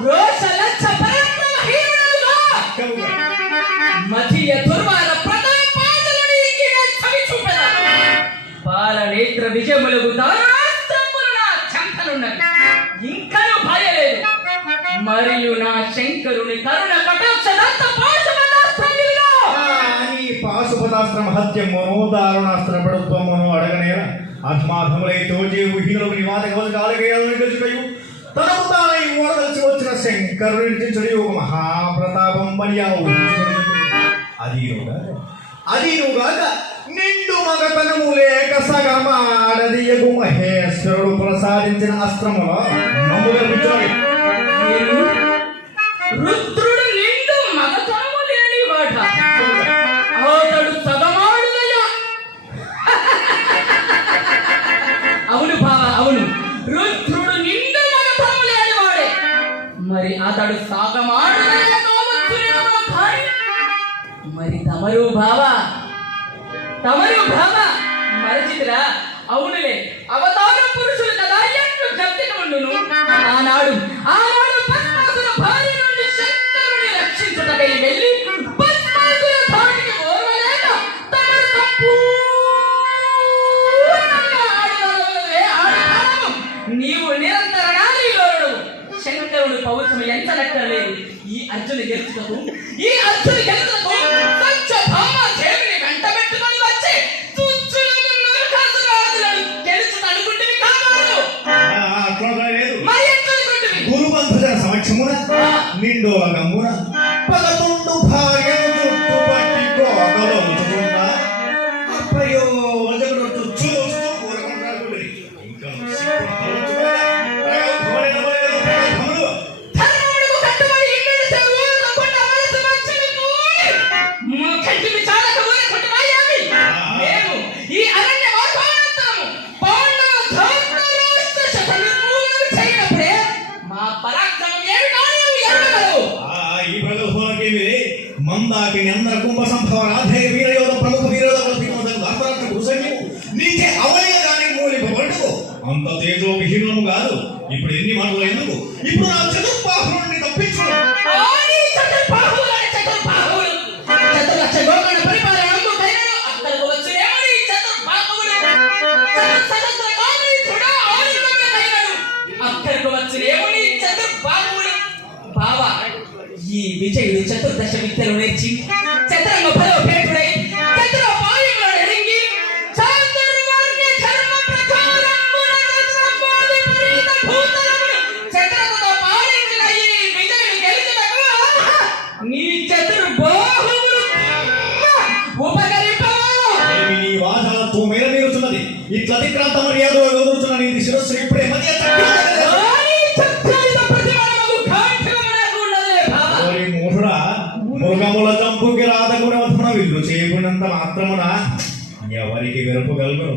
రోషలచ్చ పరాక్రమహీనుడుగా మధియ దుర్వార ప్రతాపాదులునికి చవి చూపెద బాలనేత్ర విజయములకు దారుణాస్త్రములు నా చెంతలున్నవి ఇంకను భయలేదు మరియు నా శంకరుని కరుణ కటాక్షదంత పాశుపదాస్త్రమిలో ఈ పాశుపదాస్త్ర మహత్యమును దారుణాస్త్ర పడుత్వమును అడగనేర ఆత్మాధములై తోజే విహీనులకు నివాద కవచాలకేయాలని గెలుచుటయు తనకు తానై ఓడదలిసి వచ్చిన శంకరుని నిర్జించుటయు ఒక మహాప్రతాపం మరియావు అదీనుగాక నిండు మగతనము లేక సగమాడదియగు మహేశ్వరుడు ప్రసాదించిన అస్త్రముల మమ్ము గర్భించాలి. రుద్రుడు నిండు మగతనము లేని వాట అతడు సగమాడుదయా. అవును బావ, అవును, రుద్రుడు నిండు మగతనము లేని వాడే. మరి అతడు సగమాడుదయా కావచ్చునేమో కానీ మరి తమరు బావా మరచితిరా. అవునులే, అవతార పురుషులు కదా ఎట్లు గట్టిగా ఉండును. ఆనాడు పద్మాసుర భార్య నుండి శంకరుని రక్షించుటకై వెళ్ళి పద్మాసుర ధాటికి ఓర్వలేక తమరు నీవు నిరంతర నారీలోడు శంకరుని పౌరుషం ఎంచనక్కర్లేదు. ఈ అర్జును గెలుచుటకు దేవిని వెంట పెట్టుకొని వచ్చి గెలుచుటనుకుంటుంది కాదు. గురుబంధుజ సమక్షమున నిండోలగమ్మున పదకొండు భార్యను చుట్టూ పట్టి కోకలో ఉంచుకుంటా అప్రయోజకుడు చూస్తూ కూరకుంటాడు. ఇంకా మందాకిని అందర కుంభ సంభవ రాధే వీరయోధ ప్రముఖ వీరయోధ నీకే అవయగాని మూలిపబడు అంత తేజో విహీనము కాదు. ఇప్పుడు ఎన్ని మాటలు ఎందుకు? ఇప్పుడు నా చతుర్బాహువుని తప్పించు. ఈ విజయుడు చతుర్దశ విద్యలు నేర్చి చతురంగ బలోపేతుడై చతుర పాయములను ఎరింగి చాతుర్వర్ణ్య ధర్మ ప్రకారమున సంపాదిత భూతలమును చతురముతో పాలించిన ఈ విజయుడు గెలుచుటకు నీ చతుర్బాహువులు ఉపకరింపవు. నీ వాదనతో మేరవేరుతున్నది. ఇట్లా అతిక్రాంత మర్యాద ఎదురుతున్న నీ శిరస్సు ఇప్పుడే మధ్య మృగముల చంపుకి రాధగుణ విల్లు చేయకున్నంత మాత్రమున ఎవరికి వెరపగలుగును?